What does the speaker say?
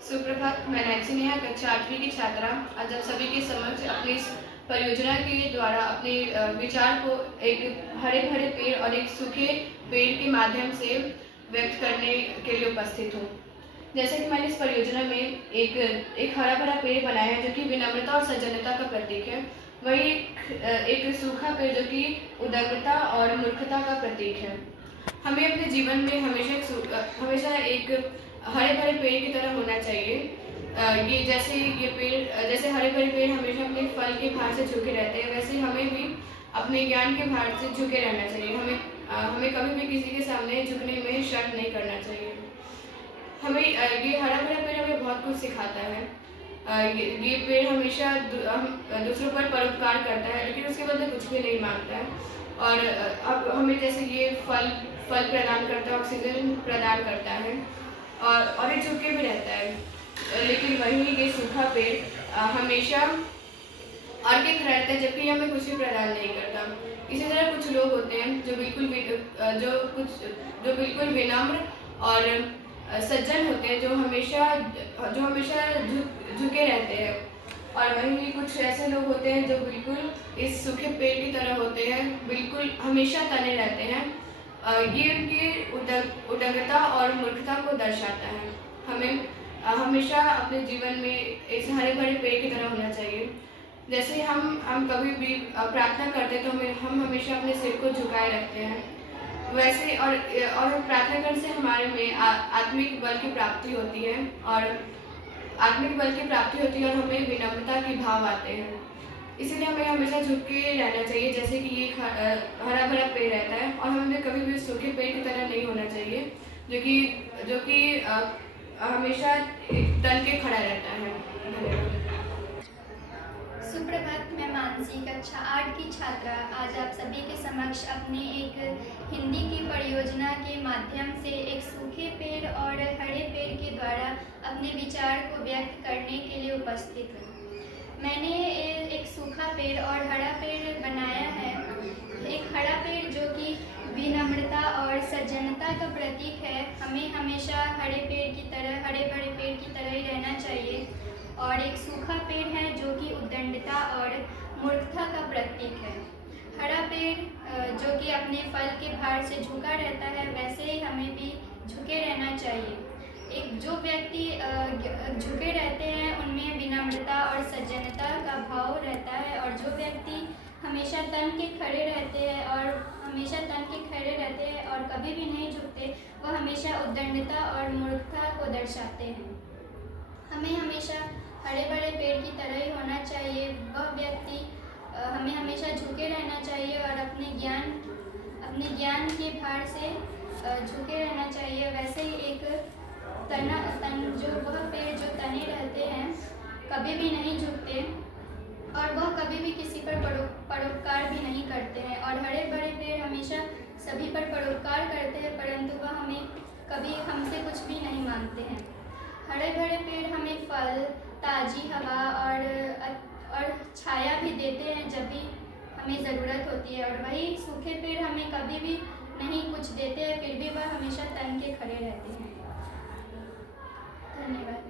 सुप्रभात। मैं नैन्सी नेहा कक्षा 8वीं की छात्रा आज आप सभी के समक्ष अपनी इस परियोजना के द्वारा अपने विचार को एक हरे भरे पेड़ और एक सूखे पेड़ के माध्यम से व्यक्त करने के लिए उपस्थित हूँ। जैसे कि मैंने इस परियोजना में एक हरा भरा पेड़ बनाया है जो कि विनम्रता और सज्जनता का प्रतीक है। वही एक सूखा पेड़ जो कि उदारता और मूर्खता का प्रतीक है। हमें अपने जीवन में हमेशा एक हरे भरे पेड़ की तरह होना चाहिए। जैसे हरे भरे पेड़ हमेशा अपने फल के भार से झुके रहते हैं, वैसे हमें भी अपने ज्ञान के भार से झुके रहना चाहिए। हमें कभी भी किसी के सामने झुकने में शर्म नहीं करना चाहिए। ये हरा भरा पेड़ हमें बहुत कुछ सिखाता है। ये पेड़ हमेशा दूसरों पर परोपकार करता है, लेकिन उसके बदले कुछ भी नहीं मांगता है। और अब हमें जैसे ये फल प्रदान करता है, ऑक्सीजन प्रदान करता है और ये झुके भी रहता है। लेकिन वहीं ये सूखा पेड़ हमेशा और के खड़ा रहता है, जबकि हमें कुछ भी प्रदान नहीं करता। इसी तरह कुछ लोग होते हैं जो बिल्कुल विनम्र और सज्जन होते हैं, जो हमेशा झुके रहते हैं। और वहीं कुछ ऐसे लोग होते हैं जो बिल्कुल इस सूखे पेड़ की तरह होते हैं, बिल्कुल हमेशा तने रहते हैं। ये उनकी उदारता और मूर्खता को दर्शाता है। हमें हमेशा अपने जीवन में इस हरे भरे पेड़ की तरह होना चाहिए। जैसे हम कभी भी प्रार्थना करते हैं तो हम हमेशा अपने सिर को झुकाए रखते हैं। वैसे और प्रार्थना करने से हमारे में आत्मिक बल की प्राप्ति होती है और हमें विनम्रता के भाव आते हैं। इसीलिए हमें हमेशा झुक के रहना चाहिए, जैसे कि ये हरा भरा पेड़ रहता है। और हमें कभी भी सूखे पेड़ की तरह नहीं होना चाहिए, जो कि हमेशा तन के खड़ा रहता है। धन्यवाद। सुप्रभात। मैं मानसी कक्षा 8 की छात्रा आज आप सभी के समक्ष अपने एक हिंदी की परियोजना के माध्यम से एक सूखे पेड़ और हरे पेड़ के द्वारा अपने विचार को व्यक्त करने के लिए उपस्थित हूँ। मैंने एक सूखा पेड़ और हरा पेड़ बनाया है। एक हरा पेड़ जो कि विनम्रता और सज्जनता का प्रतीक है। हमें हमेशा हरे भरे पेड़ की तरह ही रहना चाहिए। और एक सूखा पेड़ है जो कि उद्दंडता और मूर्खता का प्रतीक है। हरा पेड़ जो कि अपने फल के भार से झुका रहता है, वैसे ही हमें भी झुके रहना चाहिए। जो व्यक्ति झुके रहते हैं उनमें विनम्रता और सज्जनता का भाव रहता है, और जो व्यक्ति हमेशा तन के खड़े रहते हैं और कभी भी नहीं झुकते, वह हमेशा उद्दंडता और मूर्खता को दर्शाते हैं। हमें हमेशा हरे भरे पेड़ की तरह ही होना चाहिए। हमें हमेशा झुके रहना चाहिए और अपने ज्ञान के भार से झुके रहना चाहिए। वैसे ही एक पेड़ जो तने रहते हैं कभी भी नहीं झुकते, और वह कभी भी किसी पर परोपकार भी नहीं करते हैं। और हरे भरे पेड़ हमेशा सभी पर परोपकार करते हैं, परंतु वह हमें कभी हमसे कुछ भी नहीं मांगते हैं। हरे भरे पेड़ हमें फल, ताज़ी हवा और छाया भी देते हैं जब भी हमें ज़रूरत होती है। और वही सूखे पेड़ हमें कभी भी नहीं कुछ देते हैं, फिर भी वह हमेशा तन के खड़े रहते हैं। धन्यवाद।